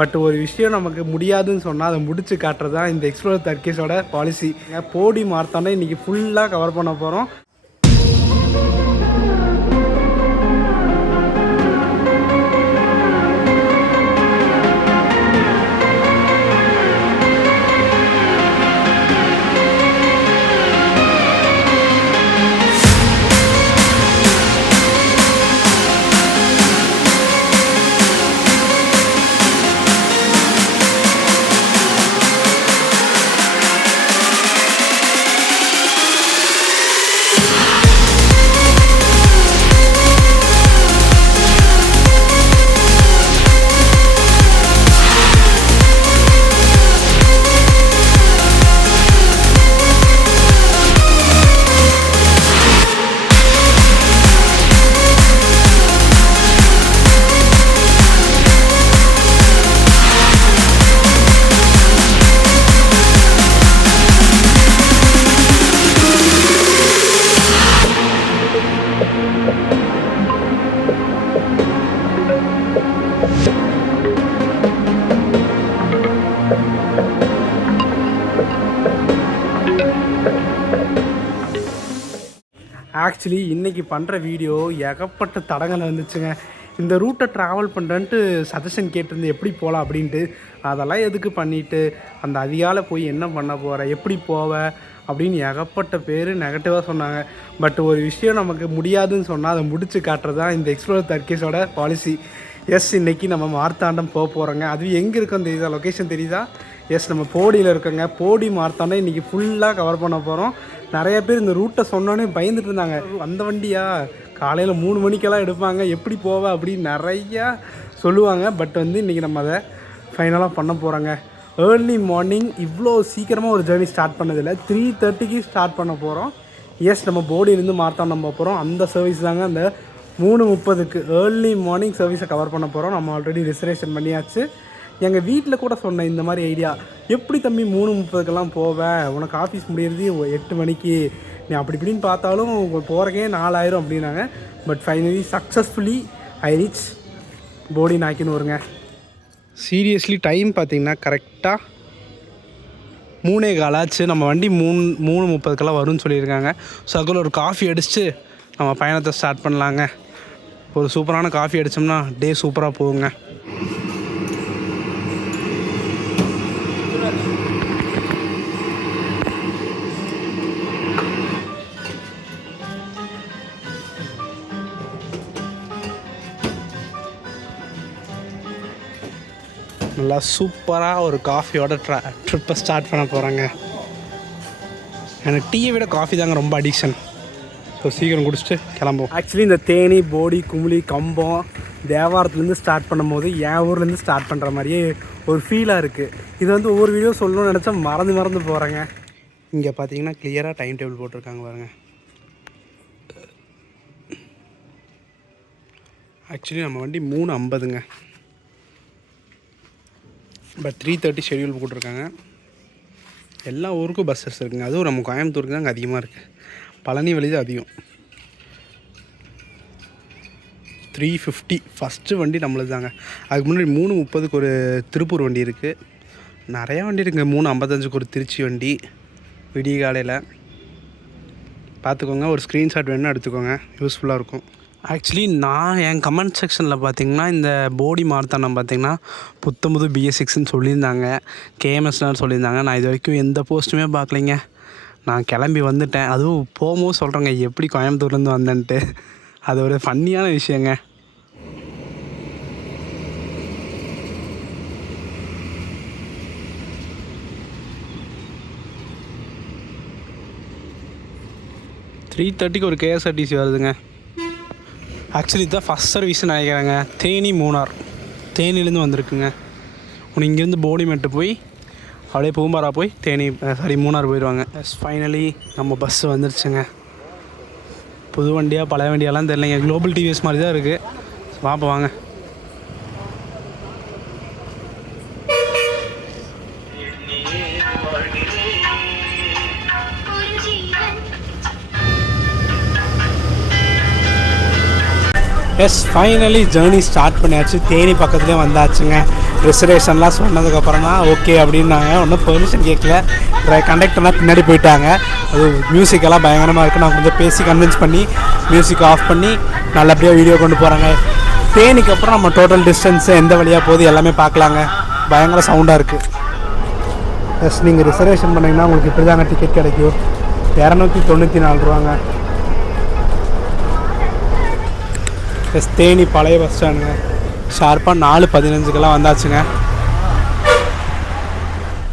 But ஒரு விஷயம் நமக்கு முடியாதுன்னு சொன்னால் அதை முடிச்சு காட்டுறது தான் இந்த எக்ஸ்ப்ளோர் டர்க்கிஷோட பாலிசி. போடி மாரத்தானை இன்றைக்கி ஃபுல்லாக கவர் பண்ண போகிறோம். ஆக்சுவலி இன்றைக்கி பண்ணுற வீடியோ ஏகப்பட்ட தடங்கள் வந்துச்சுங்க. இந்த ரூட்டை ட்ராவல் பண்ணுறேன்ட்டு சஜஷன் கேட்டிருந்து எப்படி போகலாம் அப்படின்ட்டு. அதெல்லாம் எதுக்கு பண்ணிவிட்டு அந்த அதிகாலை போய் என்ன பண்ண போகிற, எப்படி போவ அப்படின்னு ஏகப்பட்ட பேர் நெகட்டிவாக சொன்னாங்க. பட் ஒரு விஷயம் நமக்கு முடியாதுன்னு சொன்னால் அதை முடிச்சு காட்டுறது தான் இந்த எக்ஸ்ப்ளோர் டர்க்கிஷோட பாலிசி. எஸ், இன்றைக்கி நம்ம மார்த்தாண்டம் போக போகிறோங்க. அது எங்கே இருக்குன்னு தெரியுதா? லொக்கேஷன் தெரியுதா? எஸ், நம்ம போடியில் இருக்கோங்க. போடி மார்த்தாண்டம் இன்றைக்கி ஃபுல்லாக கவர் பண்ண போகிறோம். நிறைய பேர் இந்த ரூட்டை சொன்னோன்னே பயந்துட்டு இருந்தாங்க. அந்த வண்டியா காலையில் 3 மணிக்கெல்லாம் எடுப்பாங்க, எப்படி போவ அப்படின்னு நிறையா சொல்லுவாங்க. பட் இன்றைக்கி நம்ம அதை ஃபைனலாக பண்ண போகிறோங்க. ஏர்லி மார்னிங் இவ்வளோ சீக்கிரமாக ஒரு ஜேர்னி ஸ்டார்ட் பண்ணதில்லை. 3:30க்கு ஸ்டார்ட் பண்ண போகிறோம். எஸ், நம்ம போடியிலேருந்து மார்த்தாண்டம் போக போகிறோம். அந்த சர்வீஸ் தாங்க அந்த 3:30க்கு ஏர்லி மார்னிங் சர்வீஸை கவர் பண்ண போகிறோம். நம்ம ஆல்ரெடி ரிசர்வேஷன் பண்ணியாச்சு. எங்கள் வீட்டில் கூட சொன்னேன் இந்த மாதிரி ஐடியா. எப்படி தம்பி 3:30க்கெல்லாம் போவேன், உனக்கு ஆஃபீஸ் முடியறது 8 மணிக்கு, நீ அப்படி இப்படின்னு பார்த்தாலும் போகிறக்கே 4,000 அப்படின்னாங்க. But finally successfully I reach Bodi நாக்கின்னு வருங்க. சீரியஸ்லி டைம் பார்த்திங்கன்னா கரெக்டாக 3:15 ஆச்சு. நம்ம வண்டி 3:30க்கெல்லாம் வரும்னு சொல்லியிருக்காங்க. ஸோ அதுக்குள்ள ஒரு காஃபி அடிச்சுட்டு நம்ம பயணத்தை ஸ்டார்ட் பண்ணலாங்க. ஒரு சூப்பரான காஃபி அடித்தோம்னா டே சூப்பராக போகுங்க. நல்லா சூப்பராக ஒரு காஃபியோட ட்ரிப்பை ஸ்டார்ட் பண்ண போகிறாங்க. எனக்கு டீயை விட காஃபி தாங்க ரொம்ப அடிக்ஷன். ஸோ சீக்கிரம் குடிச்சிட்டு கிளம்புவோம். ஆக்சுவலி இந்த தேனி, போடி, குமுளி, கம்பம், தேவாரத்துலேருந்து ஸ்டார்ட் பண்ணும்போது என் ஊர்லேருந்து ஸ்டார்ட் பண்ணுற மாதிரியே ஒரு ஃபீலாக இருக்குது. இது ஒவ்வொரு வீடியோ சொல்லணும்னு நினச்சா மறந்து போகிறேங்க. இங்கே பார்த்தீங்கன்னா கிளியராக டைம் டேபிள் போட்டிருக்காங்க பாருங்கள். ஆக்சுவலி நம்ம வண்டி 3:50ங்க. பட் 3:30 ஷெடியூல் போட்டிருக்காங்க. எல்லா ஊருக்கும் பஸ்ஸஸ் இருக்குங்க. அதுவும் நம்ம கோயம்புத்தூருக்கு தாங்க அதிகமாக இருக்குது. பழனி வழி தான் அதிகம். 3:50 ஃபஸ்ட்டு வண்டி நம்மளுக்கு தாங்க. அதுக்கு முன்னாடி 3:30க்கு ஒரு திருப்பூர் வண்டி இருக்குது. நிறையா வண்டி இருக்குங்க. 3:55க்கு ஒரு திருச்சி வண்டி விடிய காலையில். பார்த்துக்கோங்க, ஒரு ஸ்க்ரீன்ஷாட் வேணும்னா எடுத்துக்கோங்க, யூஸ்ஃபுல்லாக இருக்கும். ஆக்சுவலி நான் என் கமெண்ட் செக்ஷனில் பார்த்திங்கன்னா இந்த போடி மாரத்தானம் பார்த்திங்கன்னா புத்தம்புது BS6ன்னு சொல்லியிருந்தாங்க, KMSன்னு சொல்லியிருந்தாங்க. நான் இது வரைக்கும் எந்த போஸ்ட்டுமே பார்க்கலைங்க. நான் கிளம்பி வந்துட்டேன். அதுவும் போகும்போது சொல்கிறேங்க எப்படி கோயம்புத்தூர்லேருந்து வந்தேன்ட்டு. அது ஒரு ஃபன்னியான விஷயங்க. .30க்கு ஒரு KSRTC வருதுங்க. ஆக்சுவலி இதுதான் ஃபஸ்ட் சர்வீஸ்ன்னு நினைக்கிறேங்க. தேனி மூணார், தேனிலேருந்து வந்திருக்குங்க. உனக்கு இங்கேருந்து போடிமெட்டு போய் அப்படியே பூம்பாரா போய் மூணார் போயிடுவாங்க. எஸ், ஃபைனலி நம்ம பஸ்ஸு வந்துருச்சுங்க. புது வண்டியாக பழைய வண்டியெல்லாம் தெரியலைங்க. குளோபல் டிவிஎஸ் மாதிரி தான் இருக்குது. பார்ப்போம் வாங்க. எஸ், ஃபைனலி ஜேர்னி ஸ்டார்ட் பண்ணியாச்சு. தேனி பக்கத்துலேயே வந்தாச்சுங்க. ரிசர்வேஷன்லாம் சொன்னதுக்கப்புறம் தான் ஓகே அப்படின்னாங்க. ஒன்றும் பெர்மிஷன் கேட்கல. கண்டக்டர்லாம் பின்னாடி போயிட்டாங்க. அது மியூசிக்கெல்லாம் பயங்கரமாக இருக்குது. நான் கொஞ்சம் பேசி கன்வின்ஸ் பண்ணி மியூசிக் ஆஃப் பண்ணி நல்லபடியாக வீடியோ கொண்டு போகிறாங்க. தேனிக்கு அப்புறம் நம்ம டோட்டல் டிஸ்டன்ஸு எந்த வழியாக போகுது எல்லாமே பார்க்கலாங்க. பயங்கர சவுண்டாக இருக்குது. எஸ், நீங்கள் ரிசர்வேஷன் பண்ணிங்கன்னா உங்களுக்கு இப்படி தாங்க டிக்கெட் கிடைக்கும். 294 ரூபாங்க. எஸ், தேனி பழைய பஸ் ஸ்டாண்டுங்க. ஷார்ப்பாக 4:15 வந்தாச்சுங்க.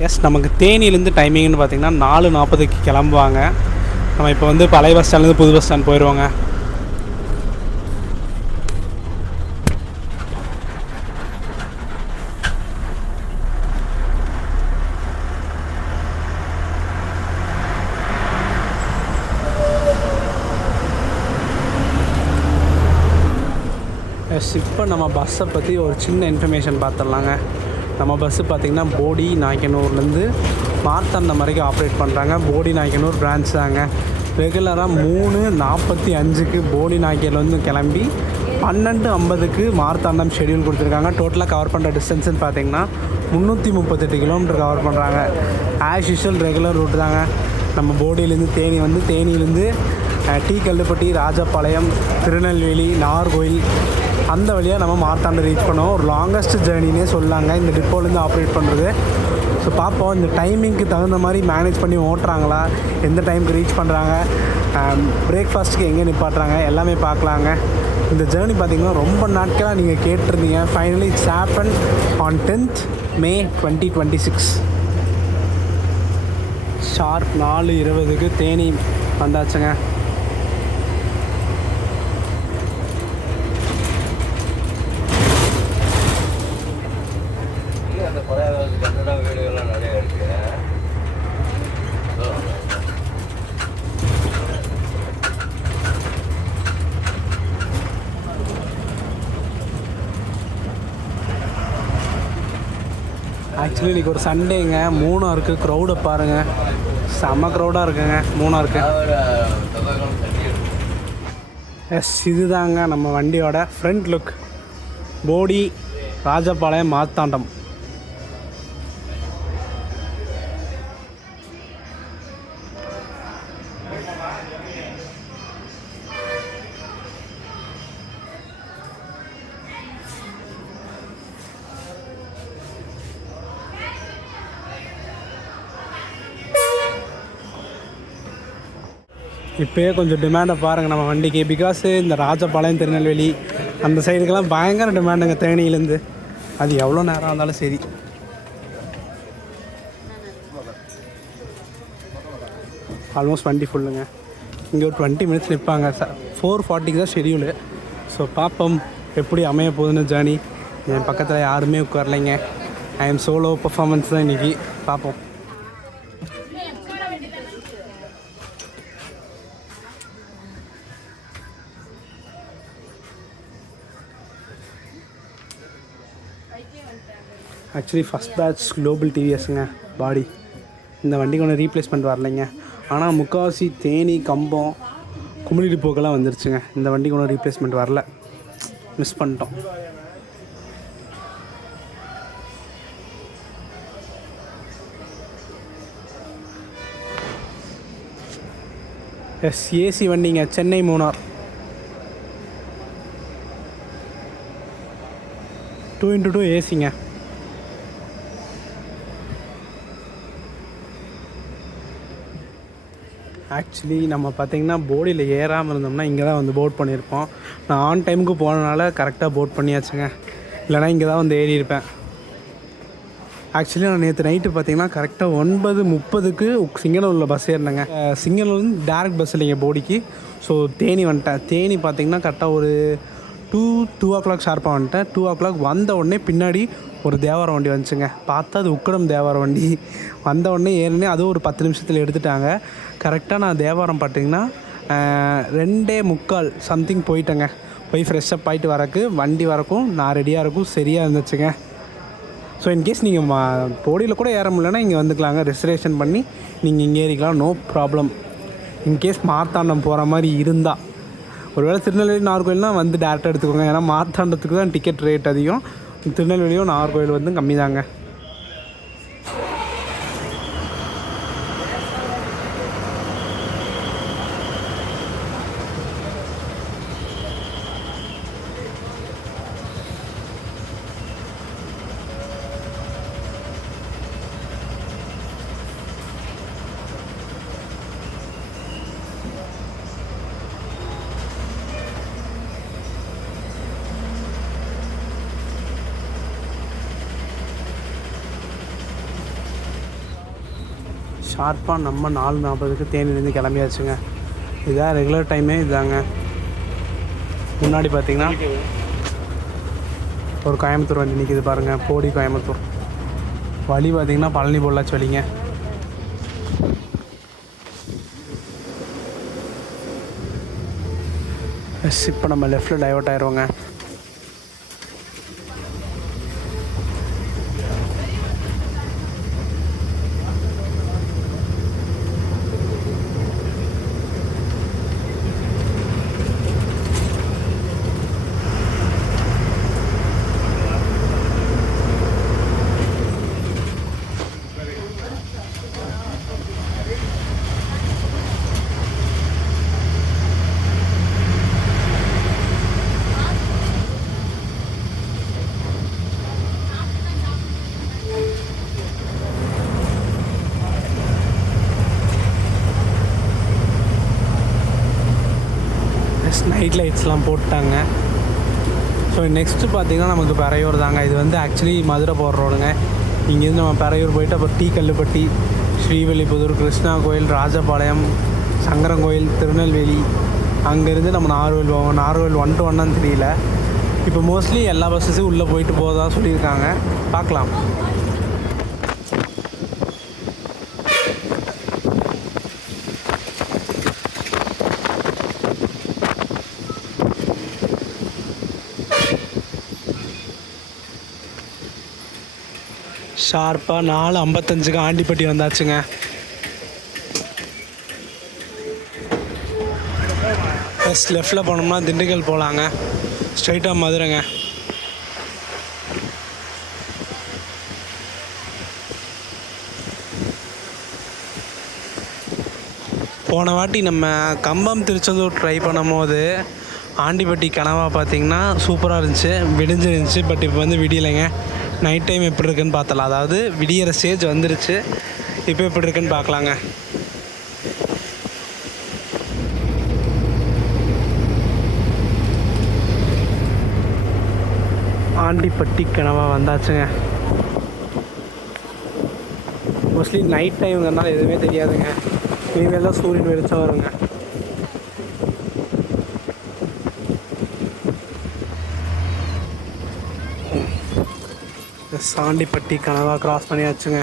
எஸ், நமக்கு தேனியிலேருந்து டைமிங்னு பார்த்திங்கன்னா 4:40 கிளம்புவாங்க. நம்ம இப்போ வந்து பழைய பஸ் ஸ்டாண்ட்லேருந்து புது பஸ் ஸ்டாண்ட் போயிடுவோங்க. எஸ், இப்போ நம்ம பஸ்ஸை பற்றி ஒரு சின்ன இன்ஃபர்மேஷன் பார்த்துடலாங்க. நம்ம பஸ்ஸு பார்த்திங்கன்னா போடி நாயக்கனூர்லேருந்து மார்த்தாண்டம் வரைக்கும் ஆப்ரேட் பண்ணுறாங்க. போடி நாயக்கனூர் பிரான்ச் தாங்க. ரெகுலராக 3:45 போடி நாயக்கனூர்லேருந்து கிளம்பி 12:50 மார்த்தாண்டம் ஷெடியூல் கொடுத்துருக்காங்க. டோட்டலாக கவர் பண்ணுற டிஸ்டன்ஸ்னு பார்த்திங்கன்னா 338 கிலோமீட்டர் கவர் பண்ணுறாங்க. ஆஸ் யூஷுவல் ரெகுலர் ரூட் தாங்க. நம்ம போடியிலேருந்து தேனி வந்து தேனியிலேருந்து டீ கல்லுப்பட்டி, ராஜபாளையம், திருநெல்வேலி, நாகர்கோவில் அந்த வழியாக நம்ம மார்த்தாண்டம் ரீச் பண்ணோம். ஒரு லாங்கஸ்ட் ஜேர்னினே சொல்லாங்க இந்த டிப்போலேருந்து ஆப்ரேட் பண்ணுறது. ஸோ பார்ப்போம் இந்த டைமிங்க்கு தகுந்த மாதிரி மேனேஜ் பண்ணி ஓட்டுறாங்களா, எந்த டைமுக்கு ரீச் பண்ணுறாங்க, பிரேக்ஃபாஸ்ட்டுக்கு எங்கே நிப்பாட்டுறாங்க எல்லாமே பார்க்கலாங்க. இந்த ஜேர்னி பார்த்திங்கன்னா ரொம்ப நாட்களாக நீங்கள் கேட்டிருந்தீங்க. Finally it's happen on 10th May 2026. Sharp 4:20 Theni வந்தாச்சுங்க. ஆக்சுவலி இன்றைக்கி ஒரு சண்டேங்க. மூணாருக்கு க்ரௌடை பாருங்கள், செம்ம க்ரௌடாக இருக்குங்க மூணாருக்கு. எஸ், இதுதாங்க நம்ம வண்டியோட ஃப்ரண்ட் லுக். போடி ராஜபாளையம் மார்த்தாண்டம். இப்போயே கொஞ்சம் டிமாண்டை பாருங்கள் நம்ம வண்டிக்கு. பிகாஸ் இந்த ராஜபாளையம், திருநெல்வேலி அந்த சைடுக்கெல்லாம் பயங்கர டிமாண்டுங்க தேனியிலேருந்து. அது எவ்வளோ நேரம் இருந்தாலும் சரி. ஆல்மோஸ்ட் வண்டி ஃபுல்லுங்க. இங்கே ஒரு 20 minutes நிற்பாங்க. 4:40 தான் ஷெடியூலு. ஸோ பார்ப்போம் எப்படி அமைய போகுதுன்னு ஜேர்னி. என் பக்கத்தில் யாருமே உட்காரலைங்க. ஐ எம் சோலோ பர்ஃபார்மன்ஸ் தான் இன்றைக்கி. பார்ப்போம். ஆக்சுவலி ஃபஸ்ட் பேட்ச் குளோபல் டிவிஎஸ்ங்க பாடி. இந்த வண்டிக்கு ஒன்று ரீப்ளேஸ்மெண்ட் வரலைங்க. ஆனால் முக்கால்வாசி தேனி, கம்பம், குமிழி டிப்போக்கெல்லாம் வந்துருச்சுங்க. இந்த வண்டிக்கு ஒன்றும் ரீப்ளேஸ்மெண்ட் வரல, மிஸ் பண்ணிட்டோம். எஸ், ஏசி வண்டிங்க. சென்னை மூணார் 2x2 ஏசிங்க. ஆக்சுவலி நம்ம பார்த்திங்கன்னா போடியில் ஏறாமல் இருந்தோம்னா இங்கே தான் வந்து போட் பண்ணியிருப்போம். நான் ஆன் டைமுக்கு போனதுனால கரெக்டாக போட் பண்ணியாச்சுங்க. இல்லைனா இங்கே தான் வந்து ஏறி இருப்பேன். ஆக்சுவலி நான் நேற்று நைட்டு பார்த்திங்கன்னா கரெக்டாக 9:30 சிங்கனூரில் பஸ் ஏறினேங்க. சிங்கனூர்லேருந்து டேரக்ட் பஸ் இல்லைங்க போடிக்கு. ஸோ தேனி வந்துட்டேன். தேனி பார்த்திங்கன்னா கரெக்டாக ஒரு 2 o'clock ஷார்ப்பாக வந்துட்டேன். 2 o'clock வந்த உடனே பின்னாடி ஒரு தேவாரம் வண்டி வந்துச்சுங்க. பார்த்தா அது உக்கடம் தேவாரம் வண்டி. வந்த உடனே ஏறினே அதுவும் ஒரு 10 நிமிஷத்தில் எடுத்துட்டாங்க. கரெக்டாக நான் தேவாரம் பார்த்திங்கன்னா 2:45 சம்திங் போயிட்டேங்க. போய் ஃப்ரெஷ்ஷப் ஆகிட்டு வரக்கு வண்டி வரக்கும் நான் ரெடியாக இருக்கும். சரியாக இருந்துச்சுங்க. ஸோ இன்கேஸ் நீங்கள் போடியில் கூட ஏற முடியலன்னா இங்கே வந்துக்கலாங்க. ரிசர்வேஷன் பண்ணி நீங்கள் இங்கே ஏறிக்கலாம், நோ ப்ராப்ளம். இன்கேஸ் மார்த்தாண்டம் போகிற மாதிரி இருந்தால், ஒருவேளை திருநெல்வேலி, நாகர்கோவில்னால் வந்து டேரெக்டாக எடுத்துக்கோங்க. ஏன்னா மார்த்தாண்டத்துக்கு தான் டிக்கெட் ரேட் அதிகம். திருநெல்வேலியும் நாகர்கோவில் வந்து கம்மி தாங்க. ஷார்ப்பாக நம்ம 4:40க்கு தேனிலேருந்து கிளம்பியாச்சுங்க. இதுதான் ரெகுலர் டைமே இதுதாங்க. முன்னாடி பார்த்திங்கன்னா ஒரு கோயம்புத்தூர் வண்டி நிற்கிது பாருங்கள், போடி கோயம்புத்தூர். வழி பார்த்திங்கன்னா பழனி பொள்ளாச்சி வழிங்க. எஸ், இப்போ நம்ம லெஃப்ட்டில் டைவர்ட் ஆயிடுவோங்க. நைட் லைட்ஸ்லாம் போட்டாங்க. ஸோ நெக்ஸ்ட்டு பார்த்திங்கன்னா நமக்கு பறையூர் தாங்க. இது வந்து ஆக்சுவலி மதுரை போகிற ரோடுங்க. இங்கேருந்து நம்ம பறையூர் போயிட்டு அப்புறம் டீக்கல்லுப்பட்டி, ஸ்ரீவில்லிபுதூர், கிருஷ்ணா கோயில், ராஜபாளையம், சங்கரங்கோயில், திருநெல்வேலி, அங்கேருந்து நம்ம நாகர்கோவில் போவோம். நாகர்கோவில் 1 to 1 தெரியல. இப்போ மோஸ்ட்லி எல்லா பஸ்ஸஸும் உள்ளே போயிட்டு போகிறதா சொல்லியிருக்காங்க, பார்க்கலாம். ஷார்ப்பாக 4:55க்கு ஆண்டிப்பட்டி வந்தாச்சுங்க. ஃபஸ்ட் லெஃப்டில் போனோம்னா திண்டுக்கல் போகலாங்க. ஸ்ட்ரைட்டாக மதுரைங்க. போன வாட்டி நம்ம கம்பம் திருச்செந்தூர் ட்ரை பண்ணும் போது ஆண்டிப்பட்டி கனவா பார்த்திங்கன்னா சூப்பராக இருந்துச்சு, விடிஞ்சிருந்துச்சு. பட் இப்போ வந்து விடியலைங்க. நைட் டைம் எப்படி இருக்குன்னு பார்த்தலாம். அதாவது விடியற ஸ்டேஜ் வந்துருச்சு. இப்போ எப்படி இருக்குன்னு பார்க்கலாங்க. ஆண்டிப்பட்டி கனவா வந்தாச்சுங்க. மோஸ்ட்லி நைட் டைம்ங்கிறனால எதுவுமே தெரியாதுங்க. இனிமேல் தான் சூரியன் வெளிச்சம் வருங்க. ஆண்டிப்பட்டி கனவா கிராஸ் பண்ணியாச்சுங்க.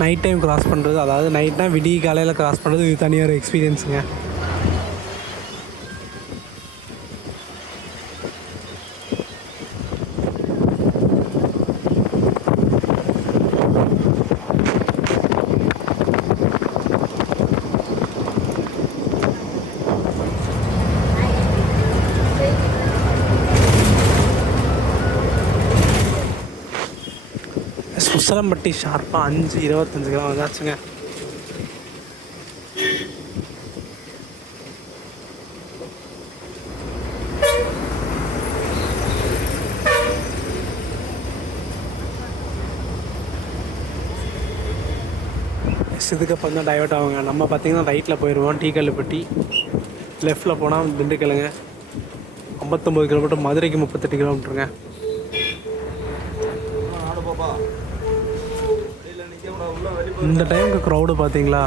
நைட் டைம் கிராஸ் பண்ணுறது, அதாவது நைட்னா விடிய காலையில் கிராஸ் பண்ணுறது, இது தனியாக ஒரு எக்ஸ்பீரியன்ஸுங்க. உசலம்பட்டி ஷார்ப்பாக 5:25 வந்தாச்சுங்க. இதுக்கப்புறம் தான் டைவர்ட் ஆகுங்க. நம்ம பார்த்திங்கன்னா ரைட்டில் போயிடுவோம் டீக்கல்லுப்பட்டி. லெஃப்டில் போனால் திண்டுக்கலுங்க. 59 கிலோமீட்டர், மதுரைக்கு 38 கிலோமீட்டருங்க. இந்த டைமுக்கு க்ரௌடு பார்த்தீங்களா?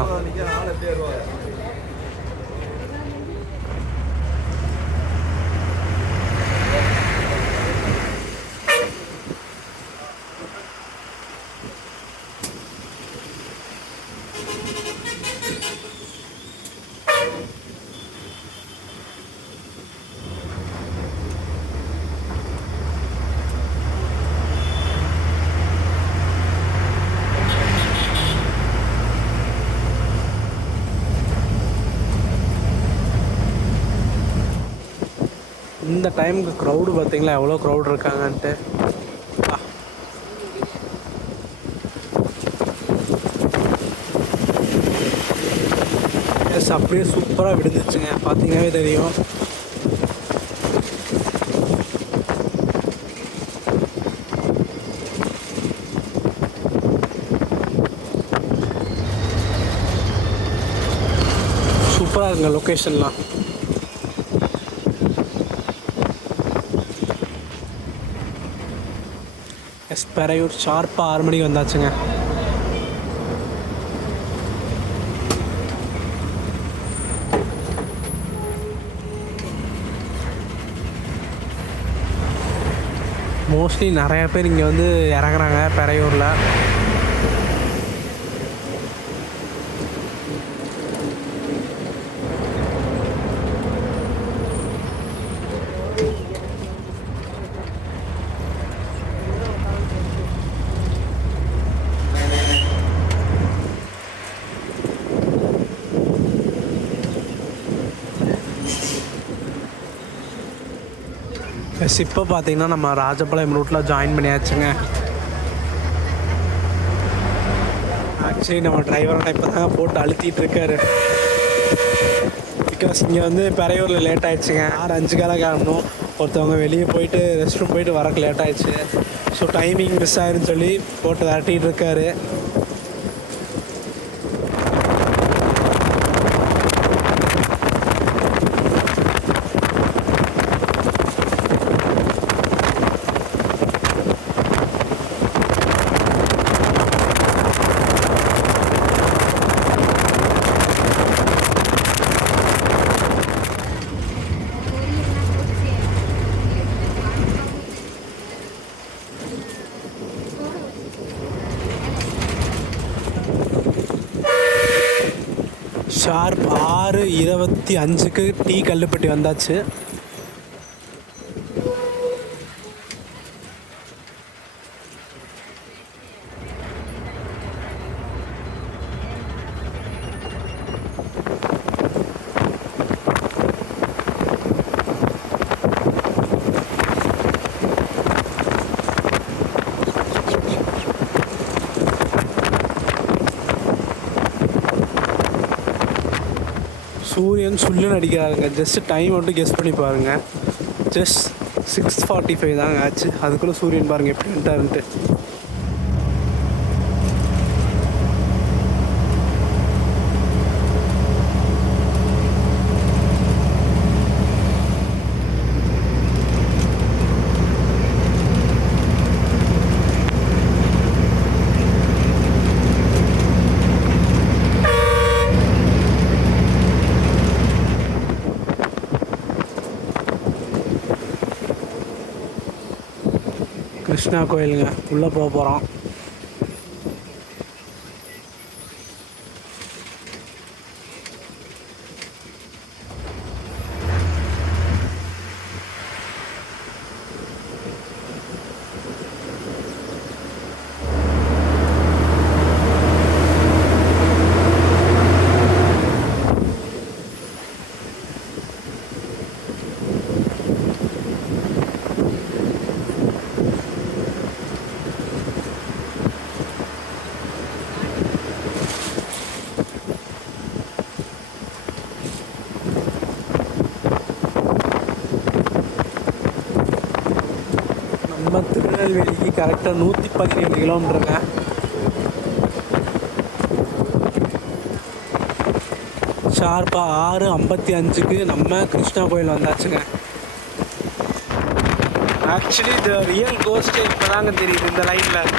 இந்த டைமுக்கு க்ரௌடு பார்த்தீங்களா எவ்வளோ க்ரௌட் இருக்காங்கன்ட்டு. எஸ் அப்படியே சூப்பராக விடுந்துச்சுங்க, பார்த்தீங்கன்னாவே தெரியும். சூப்பராக இருக்குங்க லொக்கேஷன்லாம். எஸ் பெரையூர் ஷார்ப்பாக 6 மணிக்கு வந்தாச்சுங்க. மோஸ்ட்லி நிறையா பேர் இங்கே வந்து இறங்குறாங்க பெரையூரில். இப்போ பார்த்தீங்கன்னா நம்ம ராஜபாளையம் ரூட்டில் ஜாயின் பண்ணியாச்சுங்க. ஆக்சுவலி நம்ம டிரைவரான இப்போ தாங்க போட்டு அழுத்திட்டு இருக்காரு. பிகாஸ் இங்கே வந்து பெரையூரில் லேட் ஆகிடுச்சுங்க. 6:05 கிளம்பணும். ஒருத்தவங்க வெளியே போயிட்டு ரெஸ்ட் ரூம் போயிட்டு வரக்கு லேட் ஆகிடுச்சு. ஸோ டைமிங் மிஸ் ஆயிருன்னு சொல்லி போட்டு விரட்டிகிட்டு இருக்காரு. ஷார்ப் 6:25க்கு டீ கல்லுப்பட்டி வந்தாச்சு. சூரியன் சுல்லுன்னு அடிக்கிறாருங்க. ஜஸ்ட் டைம் மட்டும் கெஸ் பண்ணி பாருங்கள். ஜஸ்ட் 6:45 தாங்க ஆச்சு. அதுக்குள்ளே சூரியன் பாருங்கள் எப்படி வந்துட்டாருன்ட்டு. கிருஷ்ணா கோயிலுங்க, உள்ளே போக போகிறோம். நம்ம திருநெல்வேலிக்கு கரெக்டாக 117 கிலோமீட்டருங்க. ஷார்ப்பாக 6:55க்கு நம்ம கிருஷ்ணா கோயில் வந்தாச்சுங்க. ஆக்சுவலி இந்த ரியல் கோஸ்ட்டு இப்போ தாங்க தெரியுது. இந்த லைனில்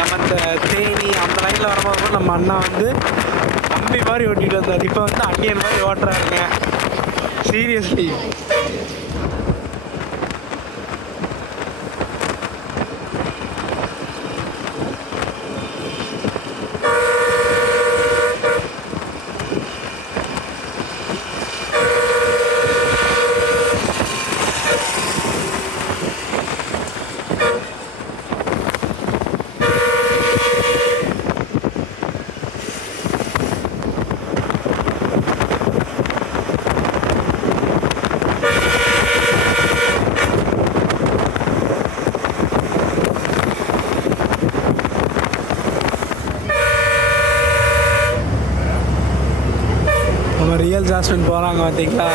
நம்ம இந்த தேனி அந்த லைனில் வரும்போது நம்ம அண்ணா வந்து அம்பி மாதிரி ஓட்டிகிட்டு வந்தார். இப்போ வந்து அன்னியன் மாதிரி ஓட்டுறாருங்க. சீரியஸ்லி ஹஸ்பண்ட் போகிறாங்க பார்த்தீங்களா.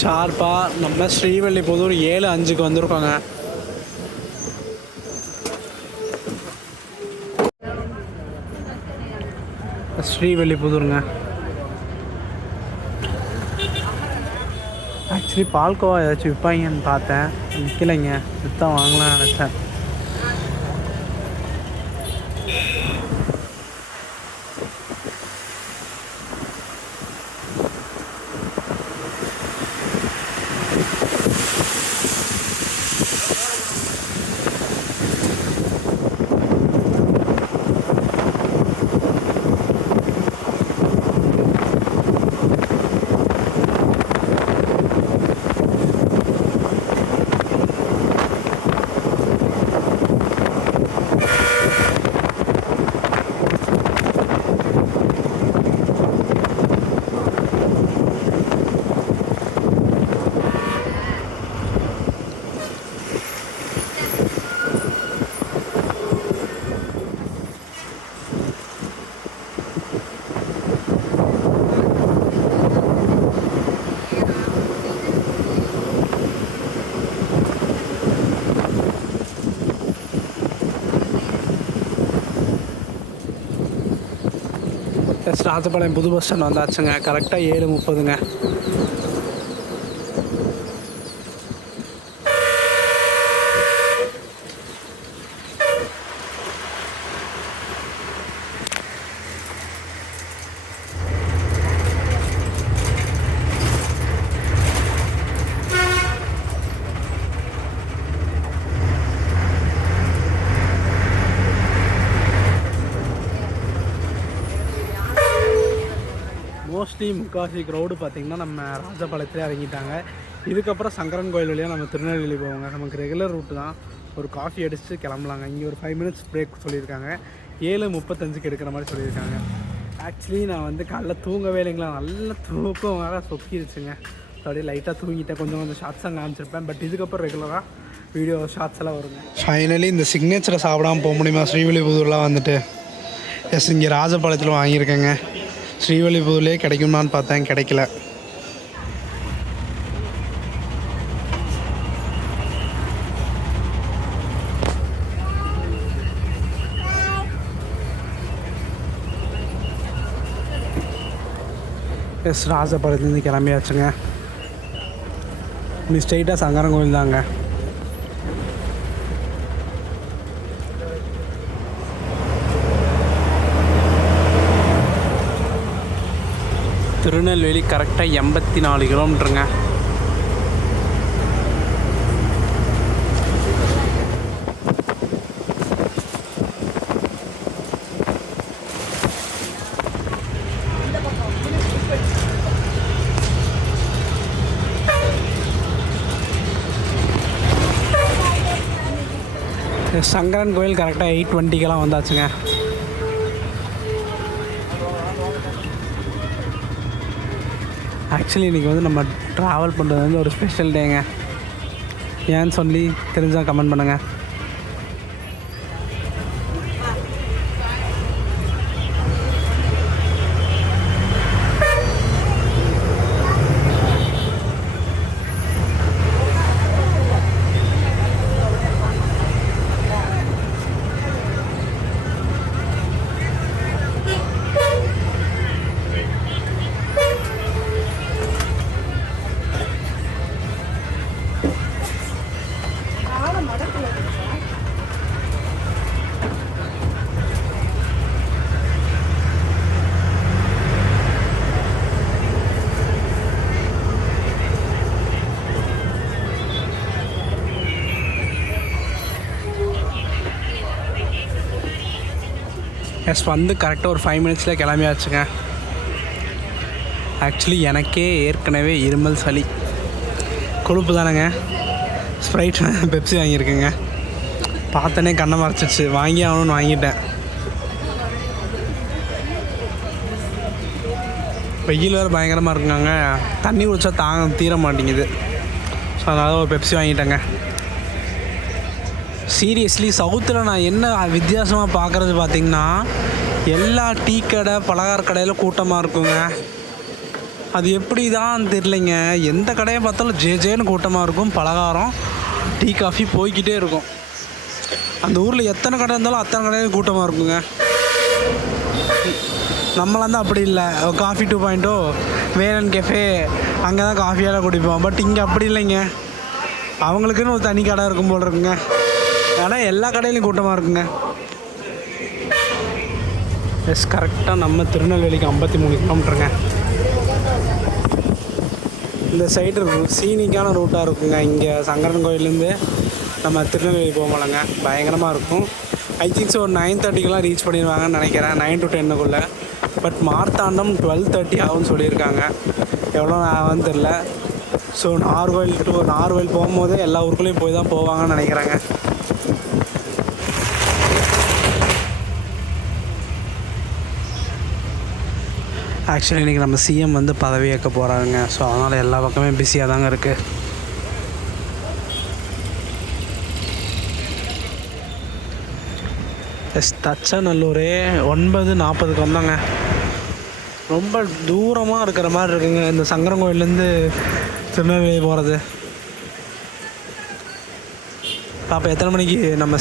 ஷார்ப்பாக நம்ம ஸ்ரீவில்லிபுத்தூர் 7:05 வந்திருக்கோங்க. ஸ்ரீவில்லிபுத்தூருங்க. ஆக்சுவலி பால்கோவா ஏதாச்சும் விற்பாங்கன்னு பார்த்தேன், விற்கலைங்க. விற்றா வாங்கலாம்னு நினச்சேன். ராஜபாளையம் புது பஸ் ஸ்டாண்ட் வந்தாச்சுங்க. கரெக்டாக 7:30ங்க. மோஸ்ட்லி முக்கால்வாசி க்ரௌடு பார்த்திங்கன்னா நம்ம ராஜபாளையத்திலே இறங்கிட்டாங்க. இதுக்கப்புறம் சங்கரன் கோயில் வழியாக நம்ம திருநெல்வேலி போவாங்க. நமக்கு ரெகுலர் ரூட்டு தான். ஒரு காஃபி அடிச்சுட்டு கிளம்பலாங்க. இங்கே ஒரு 5 மினிட்ஸ் பிரேக் சொல்லியிருக்காங்க. 7:35க்கு எடுக்கிற மாதிரி சொல்லியிருக்காங்க. ஆக்சுவலி நான் வந்து காலைல தூங்கவே இல்லைங்களா, நல்ல தூக்கம் வேறு சொக்கிடுச்சுங்க. அப்படியே லைட்டாக தூங்கிட்டேன். கொஞ்சம் ஷார்ட்ஸ் அங்கே காமிச்சிருப்பேன். பட் இதுக்கப்புறம் ரெகுலராக வீடியோ ஷார்ட்ஸ் எல்லாம் வருங்க. ஃபைனலி இந்த சிக்னேச்சரை சாப்பிடாமல் போக முடியுமா ஸ்ரீவில்லிபுத்தூர்லாம் வந்துட்டு? எஸ், இங்கே ராஜபாளையத்தில் வாங்கியிருக்கேங்க. ஸ்ரீவில்லிபுத்தூர்லேயே கிடைக்குமான்னு பார்த்தேன், கிடைக்கல. எஸ், ராஜபாளையத்துலேருந்து கிளம்பியாச்சுங்க. நீ ஸ்ட்ரெயிட்டாக சங்கரன் கோயில் தாங்க. திருநெல்வேலி கரெக்டாக 84 கிலோமீட்டருங்க. சங்கரன் கோயில் கரெக்டாக 8:20 வந்தாச்சுங்க. ஆக்சுவலி இன்றைக்கி வந்து நம்ம ட்ராவல் பண்ணுறது வந்து ஒரு ஸ்பெஷல் டேங்க. ஏன்னு சொல்லி தெரிஞ்சால் கமெண்ட் பண்ணுங்கள். எஸ், வந்து கரெக்டாக ஒரு 5 மினிட்ஸில் கிளம்பியாச்சுங்க. ஆக்சுவலி எனக்கே ஏற்கனவே இருமல் சளி கொழுப்பு தானேங்க. ஸ்ப்ரைட் பெப்சி வாங்கியிருக்கேங்க. பார்த்தனே கண்ணை மறைச்சிச்சு, வாங்கி ஆகணும்னு வாங்கிட்டேன். வெயில் வேறு பயங்கரமாக இருக்குங்க, தண்ணி குடித்தா தீர மாட்டேங்குது. ஸோ அதனால் ஒரு பெப்சி வாங்கிட்டேங்க. சீரியஸ்லி சவுத்தில் நான் என்ன வித்தியாசமாக பார்க்குறது பார்த்திங்கன்னா, எல்லா டீ கடை பலகார கடையில் கூட்டமாக இருக்குங்க. அது எப்படி தான் தெரிலைங்க, எந்த கடையை பார்த்தாலும் ஜேன்னு கூட்டமாக இருக்கும். பலகாரம் டீ காஃபி போய்கிட்டே இருக்கும். அந்த ஊரில் எத்தனை கடை இருந்தாலும் அத்தனை கடையும் கூட்டமாக இருக்குங்க. நம்மளாம் தான் அப்படி இல்லை, காஃபி 2.0 வேலன் கெஃபே அங்கே தான் காஃபியெல்லாம் குடிப்போம். பட் இங்கே அப்படி இல்லைங்க, அவங்களுக்குன்னு ஒரு தனி கடை இருக்கும் போல் இருக்குங்க. ஆனால் எல்லா கடையிலையும் கூட்டமாக இருக்குங்க. எஸ், கரெக்டாக நம்ம திருநெல்வேலிக்கு 53 கிலோமீட்டருங்க. இந்த சைடு சீனிக்கான ரூட்டாக இருக்குங்க. இங்கே சங்கரன் கோயிலேருந்து நம்ம திருநெல்வேலி போகலாங்க, பயங்கரமாக இருக்கும். ஐ திங்க்ஸ் ஒரு 9:30க்கெலாம் ரீச் பண்ணிடுவாங்கன்னு நினைக்கிறேன், 9 to 10க்குள்ளே. பட் மார்த்தாண்டம் 12:30 ஆகும்னு சொல்லியிருக்காங்க, எவ்வளோ ஆகும்னு தெரில. ஸோ நாகர்கோவில் போகும்போது எல்லா ஊருக்குள்ளேயும் போய் தான் போவாங்கன்னு நினைக்கிறாங்க. ஆக்சுவலி இன்றைக்கி நம்ம சிஎம் வந்து பதவியேற்க போகிறாங்க. ஸோ அதனால் எல்லா பக்கமே பிஸியாக தாங்க இருக்குது. தச்சநல்லூரே 9:40க்கு வந்தாங்க. ரொம்ப தூரமாக இருக்கிற மாதிரி இருக்குங்க இந்த சங்கரன் கோயிலேருந்து திருநெல்வேலி போகிறது. அப்போ எத்தனை மணிக்கு நம்ம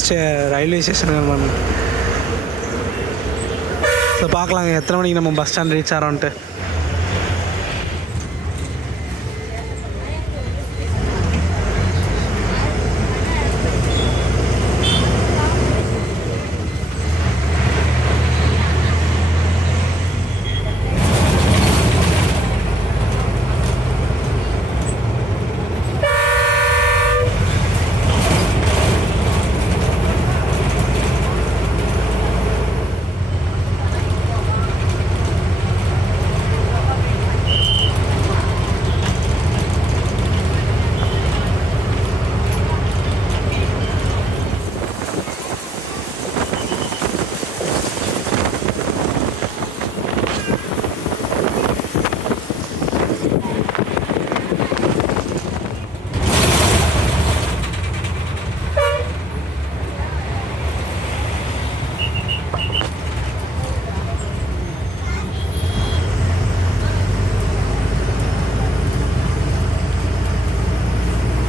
ரயில்வே ஸ்டேஷனுக்கு ஸோ பார்க்கலாங்க எத்தனை மணிக்கு நம்ம பஸ் ஸ்டாண்ட் ரீச் ஆகிறோன்ட்டு.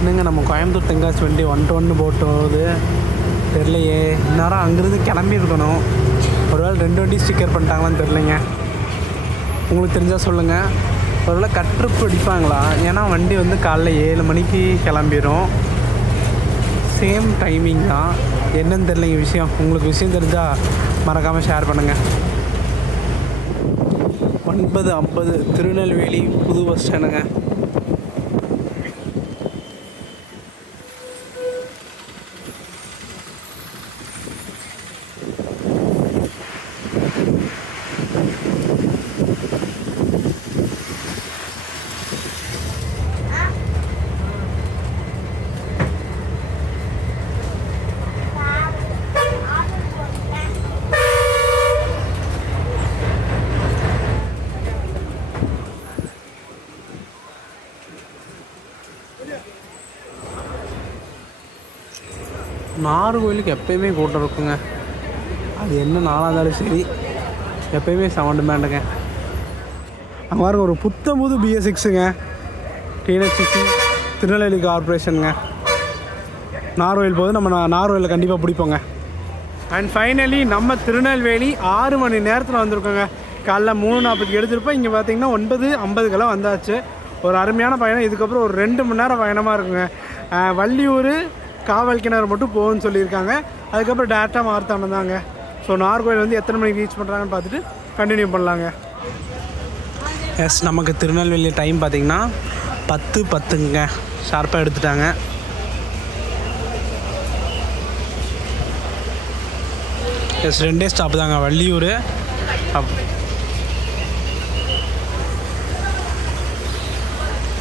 என்னங்க நம்ம கோயம்புத்தூர் தென்காசி வண்டி 1-1 போட்டு போகுது தெரிலையே. இந்நேரம் அங்கேருந்து கிளம்பி இருக்கணும். ஒருவேளை 2 வண்டி ஸ்டிக்கர் பண்ணிட்டாங்களான்னு தெரிலைங்க. உங்களுக்கு தெரிஞ்சால் சொல்லுங்கள். ஒருவேளை கட்ரிப்பு அடிப்பாங்களா? ஏன்னா வண்டி வந்து காலைல 7 மணிக்கு கிளம்பிடும். சேம் டைமிங் தான், என்னன்னு தெரிலைங்க விஷயம். உங்களுக்கு விஷயம் தெரிஞ்சால் மறக்காமல் ஷேர் பண்ணுங்கள். 9:50 திருநெல்வேலி புது பஸ் ஸ்டாண்டுங்க. நாகர்கோவிலுக்கு எப்போயுமே கூட்டம் இருக்குங்க. அது என்ன நாளாக இருந்தாலும் சரி, எப்போயுமே செம டிமாண்டுங்க. அங்கே பாருங்க ஒரு புத்தம்புது BS6ங்க, TNSTC திருநெல்வேலி கார்பரேஷனுங்க. நாகர்கோவில் போது நம்ம நாகர்கோவிலில் கண்டிப்பாக பிடிப்போங்க. அண்ட் ஃபைனலி நம்ம திருநெல்வேலி 6 மணி நேரத்தில் வந்திருக்கோங்க. காலைல 3:40க்கு எடுத்துருப்போம். இங்கே பார்த்தீங்கன்னா 9:50க்கெல்லாம் வந்தாச்சு. ஒரு அருமையான பயணம். இதுக்கப்புறம் ஒரு 2 மணி நேரம் பயணமாக இருக்குங்க. வள்ளியூர் காவல் கிணறு மட்டும் போகும்னு சொல்லியிருக்காங்க. அதுக்கப்புறம் டேரெக்டாக மார்த்தாண்டம் தாங்க. ஸோ நாகர்கோவில் வந்து எத்தனை மணிக்கு ரீச் பண்ணுறாங்கன்னு பார்த்துட்டு கண்டினியூ பண்ணலாங்க. எஸ், நமக்கு திருநெல்வேலி டைம் பார்த்திங்கன்னா 10:10ங்க, ஷார்ப்பாக எடுத்துட்டாங்க. எஸ், 2 ஸ்டாப் தாங்க, வள்ளியூர்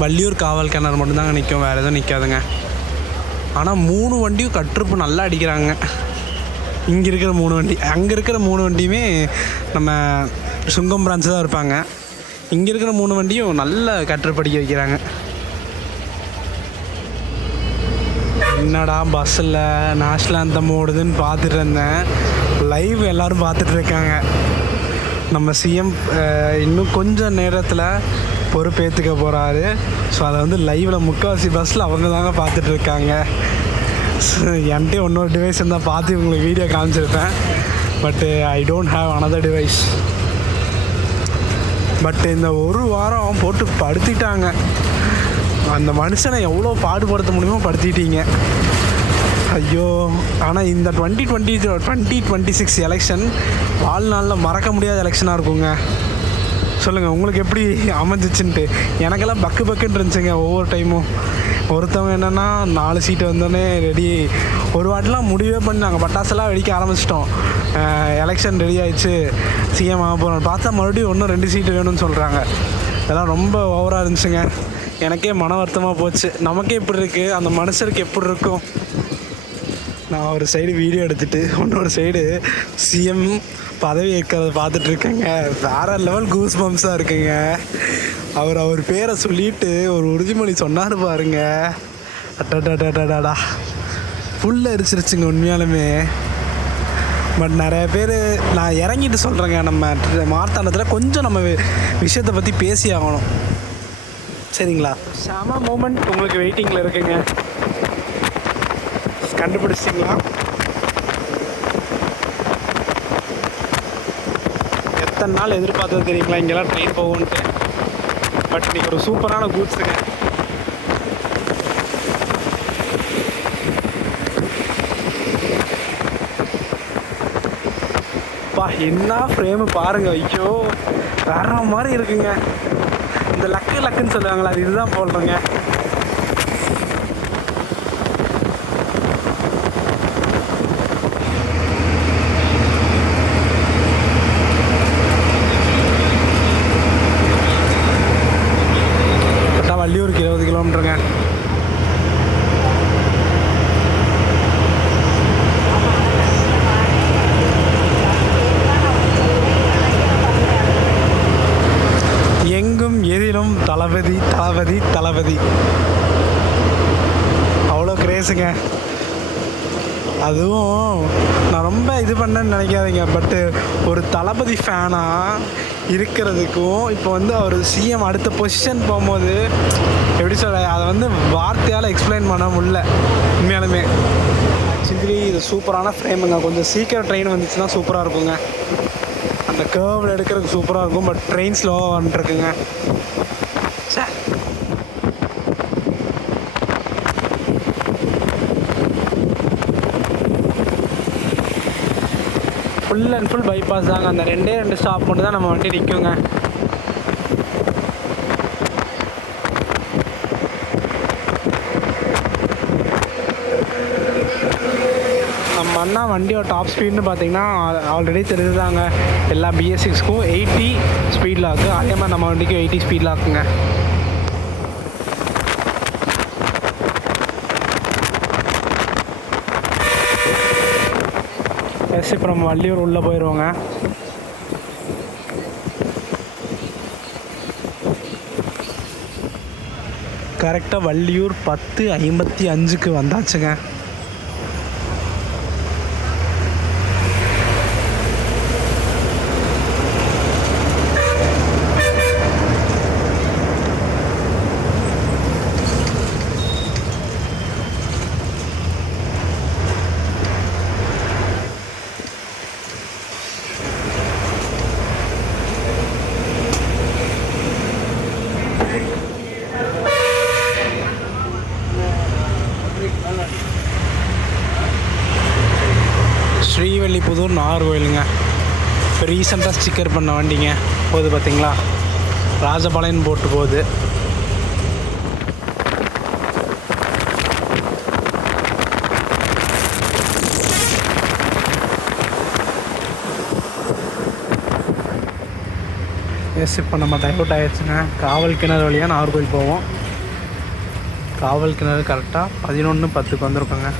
வள்ளியூர் காவல் கிணறு மட்டும்தாங்க நிற்கும், வேறு எதுவும் நிற்காதுங்க. ஆனால் 3 வண்டியும் கட்ரிப்பு நல்லா அடிக்கிறாங்க. இங்கே இருக்கிற 3 வண்டி, அங்கே இருக்கிற 3 வண்டியுமே நம்ம சுங்கம் பிரான்ச்சு தான் இருப்பாங்க. இங்கே இருக்கிற 3 வண்டியும் நல்ல கற்று படிக்க வைக்கிறாங்க. என்னடா பஸ்ஸில் நேஷ்னல் ஆந்தம் ஓடுதுன்னு பார்த்துட்டு இருந்தேன். லைவ் எல்லோரும் பார்த்துட்டு இருக்காங்க. நம்ம சிஎம் இன்னும் கொஞ்சம் நேரத்தில் பொறுப்பேற்றுக்க போகிறாரு. ஸோ அதை வந்து லைவில் முக்கால்வாசி பஸ்ஸில் அவங்க தாங்க பார்த்துட்ருக்காங்க. என்கிட்ட இன்னொரு டிவைஸ் இருந்தால் பார்த்து உங்களுக்கு வீடியோ காமிச்சிருப்பேன். பட்டு I don't have another device. But இந்த ஒரு வாரம் போட்டு படுத்திட்டாங்க. அந்த மனுஷனை எவ்வளோ பாடுபடுத்த முடியுமோ படுத்திட்டீங்க. ஐயோ. ஆனால் இந்த 2026 எலெக்ஷன் வாழ்நாளில் மறக்க முடியாத எலெக்ஷனாக இருக்குங்க. சொல்லுங்கள் உங்களுக்கு எப்படி அமைஞ்சிச்சுன்ட்டு. எனக்கெல்லாம் பக்குன்னு இருந்துச்சுங்க. ஒவ்வொரு டைமும் ஒருத்தவங்க என்னென்னா 4 சீட்டு வந்தோடனே ரெடி. ஒரு வாட்டிலாம் முடிவே பண்ணி நாங்கள் பட்டாசெல்லாம் வெடிக்க ஆரம்பிச்சிட்டோம். எலெக்ஷன் ரெடி ஆகிடுச்சு, சிஎம் ஆக போகிறோம். பார்த்தா மறுபடியும் இன்னும் 2 சீட்டு வேணும்னு சொல்கிறாங்க. இதெல்லாம் ரொம்ப ஓவராக இருந்துச்சுங்க. எனக்கே மன வருத்தமாக போச்சு. நமக்கே இப்படி இருக்குது, அந்த மனுஷருக்கு எப்படி இருக்கும். நான் ஒரு சைடு வீடியோ எடுத்துகிட்டு இன்னொரு சைடு சிஎம் பதவி ஏற்கிறத பார்த்துட்ருக்கேங்க. வேறு லெவல் கூஸ் பம்ப்ஸாக இருக்குங்க. அவர் பேரை சொல்லிட்டு ஒரு உறுதிமொழி சொன்னார் பாருங்க. அட்டடாடாடாடா ஃபுல்லாக அரிச்சிருச்சுங்க உண்மையாலுமே. பட் நிறைய பேர் நான் இறங்கிட்டு சொல்கிறேங்க. நம்ம மார்த்தாண்டத்தில் கொஞ்சம் நம்ம விஷயத்தை பற்றி பேசி ஆகணும். சரிங்களா? செம மூமெண்ட் உங்களுக்கு வெயிட்டிங்கில் இருக்குங்க. கண்டுபிடிச்சிங்களா? எத்தனை நாள் எதிர்பார்த்தது தெரியுங்களா இங்கெல்லாம் ட்ரெயின் போகும்ன்ட்டு. பட் நீங்கள் ஒரு சூப்பரான கூட்ஸுங்க. பா என்ன ஃப்ரேமு பாருங்கள். ஐயோ வேற மாதிரி இருக்குங்க. இந்த லக்குன்னு சொல்லுவாங்களா, அது இதுதான் போடுறேங்க. வள்ளியூருக்கு 20 கிலோமீட்டருங்க. எங்கும் எதிலும் தளபதி தளபதி தளபதி. அவ்வளோ கிரேஸுங்க. அதுவும் நான் ரொம்ப இது பண்ணேன்னு நினைக்காதீங்க. பட்டு ஒரு தளபதி ஃபேனாக இருக்கிறதுக்கும் இப்போ வந்து அவர் சிஎம் அடுத்த பொசிஷன் போகும்போது எப்படி சொல்ல, அதை வந்து வார்த்தையால் எக்ஸ்பிளைன் பண்ண முடியல உண்மையாலுமே. ஆக்சுவலி இது சூப்பரான ஃப்ரேமுங்க. கொஞ்சம் சீக்கிரம் ட்ரெயின் வந்துச்சுன்னா சூப்பராக இருக்குங்க. அந்த கர்வில் எடுக்கிறதுக்கு சூப்பராக இருக்கும். பட் ட்ரெயின் ஸ்லோவாக வந்துட்டுருக்குங்க. Sir full and full bypass தாங்க. அந்த 2 ஸ்டாப் மட்டும் தான் நம்ம வண்டி நிற்குங்க. நம்ம அண்ணா வண்டியோட டாப் ஸ்பீடுன்னு பார்த்தீங்கன்னா ஆல்ரெடி தெரிஞ்சுதாங்க. எல்லா BS6க்கும் 80 ஸ்பீட் லாக்கு. அதே மாதிரி நம்ம வண்டிக்கு 80 ஸ்பீட் லாக்குங்க. இப்போ நம்ம வள்ளியூர் உள்ளே போயிடுவோங்க. கரெக்டாக வள்ளியூர் 10:55க்கு வந்தாச்சுங்க. ஸ்ரீவில்லிபுத்தூர் நாகர்கோயிலுங்க. இப்போ ரீசெண்டாக ஸ்டிக்கர் பண்ண வண்டிங்க போகுது பார்த்தீங்களா, ராஜபாளையம் போட்டு போகுது. எஸ் இப்போ நம்ம டைவர்ட் ஆகிடுச்சுங்க. காவல் கிணறு வழியாக நாகர்கோயில் போவோம். காவல் கிணறு கரெக்டாக 11:10க்கு வந்திருக்கோங்க.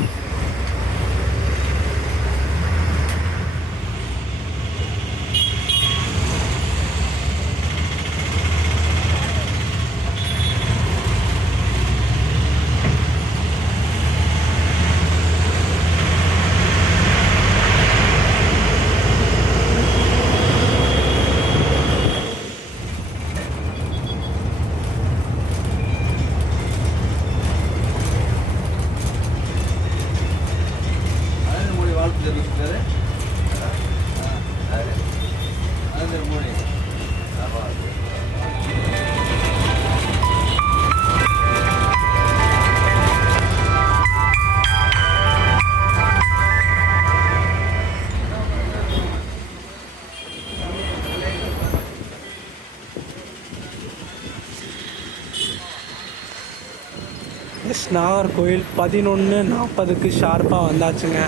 நாகர்கோவில் 11:40க்கு ஷார்ப்பாக வந்தாச்சுங்க.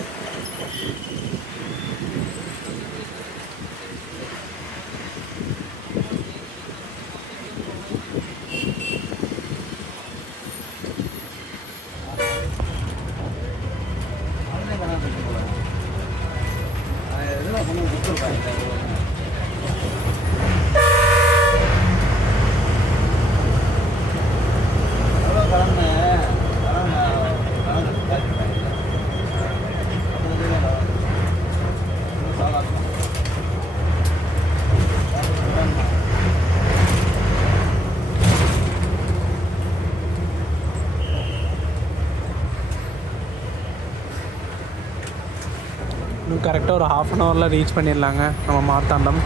இன்னும் கரெக்டாக ஒரு 1/2 அன் ஹவரில் ரீச் பண்ணிடலாங்க நம்ம மார்த்தாண்டம்.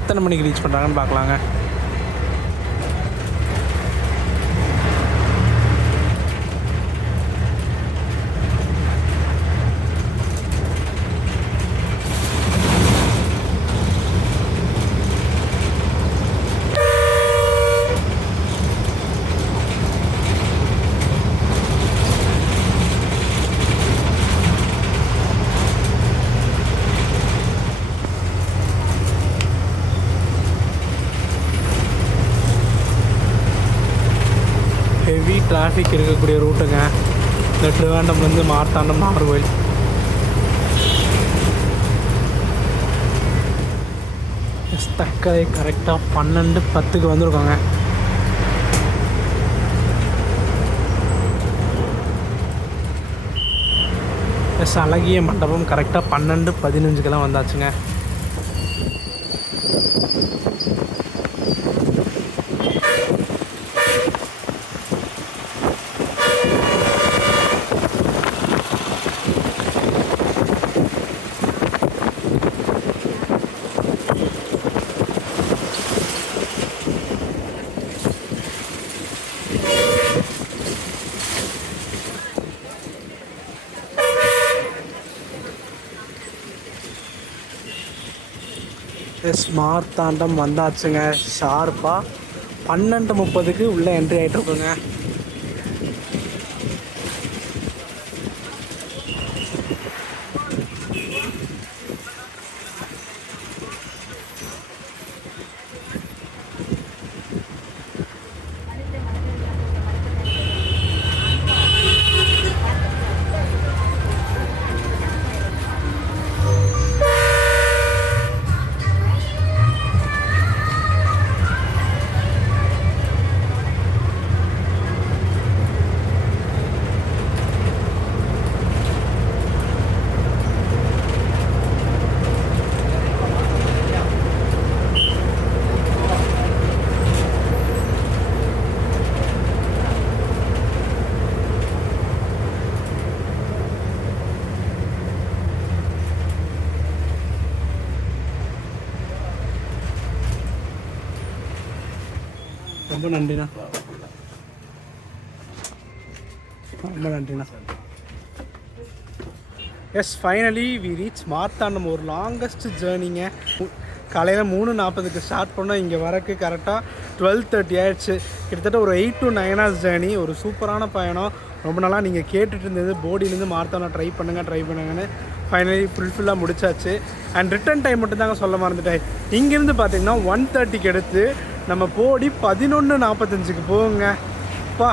எத்தனை மணிக்கு ரீச் பண்ணுறாங்கன்னு பார்க்கலாங்க. ஹெவி டிராஃபிக் இருக்கக்கூடிய ரூட்டுங்க இந்த திருவேண்டம்லேருந்து மார்த்தாண்டம் நாகர்கோவில். தக்கதை கரெக்டாக 12:10க்கு வந்திருக்கோங்க. அழகிய மண்டபம் கரெக்டாக 12:15க்கெல்லாம் வந்தாச்சுங்க. மார்த்தாண்டம் வந்தாச்சுங்க. ஷார்ப்பாக 12:30க்கு உள்ளே என்ட்ரி ஆகிட்ருக்குங்க. ரொம்ப நன்றிண்ணா, ரொம்ப நன்றிண்ணா. Yes, finally we reach Marthandam. ஒரு லாங்கஸ்ட் ஜேர்னிங்க. காலையில் 3:40க்கு ஸ்டார்ட் பண்ணோம். இங்கே வரக்கு கரெக்டாக 12:30 ஆயிடுச்சு. கிட்டத்தட்ட ஒரு 8 to 9 hours ஜேர்னி. ஒரு சூப்பரான பயணம். ரொம்ப நாளாக நீங்கள் கேட்டுட்டு இருந்தது போடியிலேருந்து மார்த்தாண்டம் ட்ரை பண்ணுங்கன்னு ஃபைனலி ஃபுல்லாக முடிச்சாச்சு. அண்ட் ரிட்டன் டைம் மட்டும் தாங்க சொல்ல மறந்துட்டேன். இங்கேருந்து பார்த்தீங்கன்னா 1:30க்கு எடுத்து நம்ம போடி 11:45க்கு போவோங்க. அப்பா,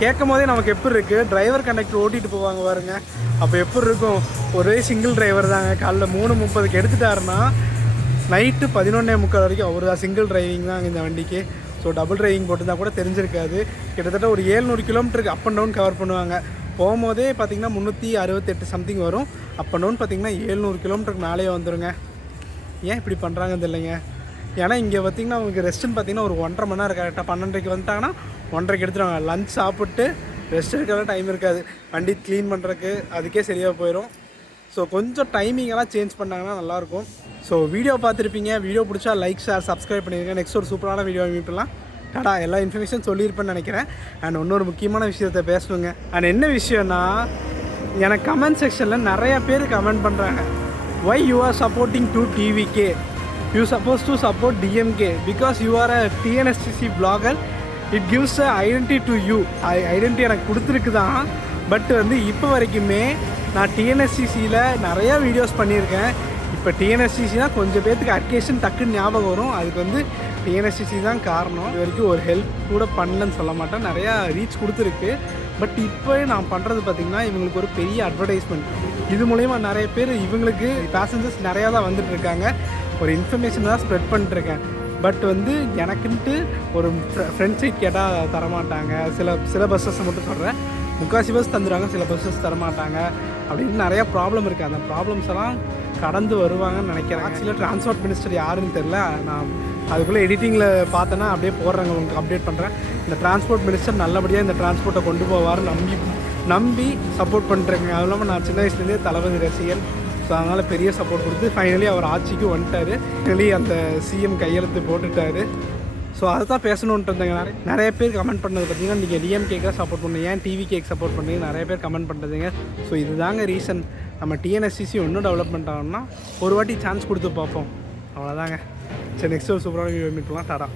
கேட்கும் போதே நமக்கு எப்படி இருக்குது, டிரைவர் கண்டக்டர் ஓட்டிகிட்டு போவாங்க பாருங்க, அப்போ எப்படி இருக்கும். ஒரே சிங்கிள் டிரைவர் தாங்க. காலைல 3:30க்கு எடுத்துட்டாருன்னா நைட்டு 11:45 வரைக்கும் அவர் தான். சிங்கிள் டிரைவிங் தாங்க இந்த வண்டிக்கு. ஸோ டபுள் டிரைவிங் போட்டுருந்தால் கூட தெரிஞ்சிருக்காது. கிட்டத்தட்ட ஒரு 700 கிலோமீட்டருக்கு அப் அண்ட் டவுன் கவர் பண்ணுவாங்க. போகும்போதே பார்த்திங்கன்னா 368 சம்திங் வரும். அப் அண்ட் டவுன் பார்த்திங்கன்னா 700 கிலோமீட்டருக்கு மேலேயே வந்துடுங்க. ஏன் இப்படி பண்ணுறாங்கன்னு தெரியலைங்க. ஏன்னா இங்கே பார்த்திங்கன்னா அவங்களுக்கு ரெஸ்ட்டுன்னு பார்த்திங்கன்னா ஒரு 1.5 மணி நேரம் கரெக்டாக 12:30க்கு வந்துட்டாங்கன்னா 1:30க்கு எடுத்துருவாங்க. லஞ்ச் சாப்பிட்டு ரெஸ்ட் எடுக்கலாம் டைம் இருக்காது. வண்டி க்ளீன் பண்ணுறதுக்கு அதுக்கே சரியாக போயிடும். ஸோ கொஞ்சம் டைமிங்கெல்லாம் சேஞ்ச் பண்ணாங்கன்னா நல்லாயிருக்கும். ஸோ வீடியோ பார்த்துருப்பீங்க. வீடியோ பிடிச்சா லைக், ஷேர், சப்ஸ்கிரைப் பண்ணிடுங்க. நெக்ஸ்ட் ஒரு சூப்பரான வீடியோ மீட்லாம். டாடா. எல்லா இன்ஃபர்மேஷன் சொல்லியிருப்பேன்னு நினைக்கிறேன். அண்ட் இன்னொரு முக்கியமான விஷயத்தை பேசணுங்க. அண்ட் என்ன விஷயம்னா, எனக்கு கமெண்ட் செக்ஷனில் நிறைய பேர் கமெண்ட் பண்ணுறாங்க, why you are supporting to TVK, you supposed to support DMK because you are a TNSTC blogger it gives a identity to you. Identity எனக்கு கொடுத்துருக்கு தான். பட் வந்து இப்போ வரைக்குமே நான் டிஎன்எஸ்சிசியில் நிறையா வீடியோஸ் பண்ணியிருக்கேன். இப்போ டிஎன்எஸ்சிசி தான் கொஞ்சம் பேர்த்துக்கு அக்கேஷன் டக்குன்னு ஞாபகம் வரும். அதுக்கு வந்து டிஎன்எஸ்சிசி தான் காரணம். இது வரைக்கும் ஒரு ஹெல்ப் கூட பண்ணலன்னு சொல்ல மாட்டேன், நிறையா ரீச் கொடுத்துருக்கு. பட் இப்போ நான் பண்ணுறது பார்த்திங்கன்னா இவங்களுக்கு ஒரு பெரிய அட்வர்டைஸ்மெண்ட். இது மூலயமா நிறைய பேர் இவங்களுக்கு பேசஞ்சர்ஸ் நிறையா தான் வந்துட்டுருக்காங்க. ஒரு இன்ஃபர்மேஷன் தான் ஸ்ப்ரெட் பண்ணிட்டுருக்கேன். பட் வந்து எனக்குன்ட்டு ஒரு ஃப்ரெண்ட் சைட் கேட்டால் தரமாட்டாங்க. சில பஸ்ஸஸ் மட்டும் சொல்கிறேன், முக்காசி பஸ் தந்துடுவாங்க, சில பஸ்ஸஸ் தரமாட்டாங்க அப்படின்னு நிறையா ப்ராப்ளம் இருக்குது. அந்த ப்ராப்ளம்ஸ் எல்லாம் கடந்து வருவாங்கன்னு நினைக்கிறேன். ஆக்சுவலாக ட்ரான்ஸ்போர்ட் மினிஸ்டர் யாருன்னு தெரில, நான் அதுக்குள்ளே எடிட்டிங்கில் பார்த்தேன்னா அப்படியே போடுறாங்க, உங்களுக்கு அப்டேட் பண்ணுறேன். இந்த ட்ரான்ஸ்போர்ட் மினிஸ்டர் நல்லபடியாக இந்த ட்ரான்ஸ்போர்ட்டை கொண்டு போவார் நம்பி சப்போர்ட் பண்ணுறேங்க. அதுவும் இல்லாமல் நான் சின்ன வயசுலேருந்தே தளபதி ரசிகன். ஸோ அதனால் பெரிய சப்போர்ட் கொடுத்து ஃபைனலி அவர் ஆட்சிக்கு வந்துட்டார். ஃபைனலி அந்த சிஎம் கையெழுத்து போட்டுட்டார். ஸோ அதை தான் பேசணுன்ட்டு இருந்தாங்க. நிறைய பேர் கமெண்ட் பண்ணது பார்த்தீங்கன்னா, நீங்கள் டிஎம்கேக்காக சப்போர்ட் பண்ணுங்க, ஏன் டிவி கேக்கு சப்போர்ட் பண்ணுங்க, நிறைய பேர் கமெண்ட் பண்ணுறதுங்க. ஸோ இதுதாங்க ரீசன். நம்ம டிஎன்எஸ்சிசி இன்னும் டெவலப்மெண்ட் ஆகணும்னா ஒரு வாட்டி சான்ஸ் கொடுத்து பார்ப்போம், அவ்வளோதாங்க. சரி, நெக்ஸ்ட் ஒரு சூப்பரான வீடியோ மீட் பண்ணலாம். டாடா.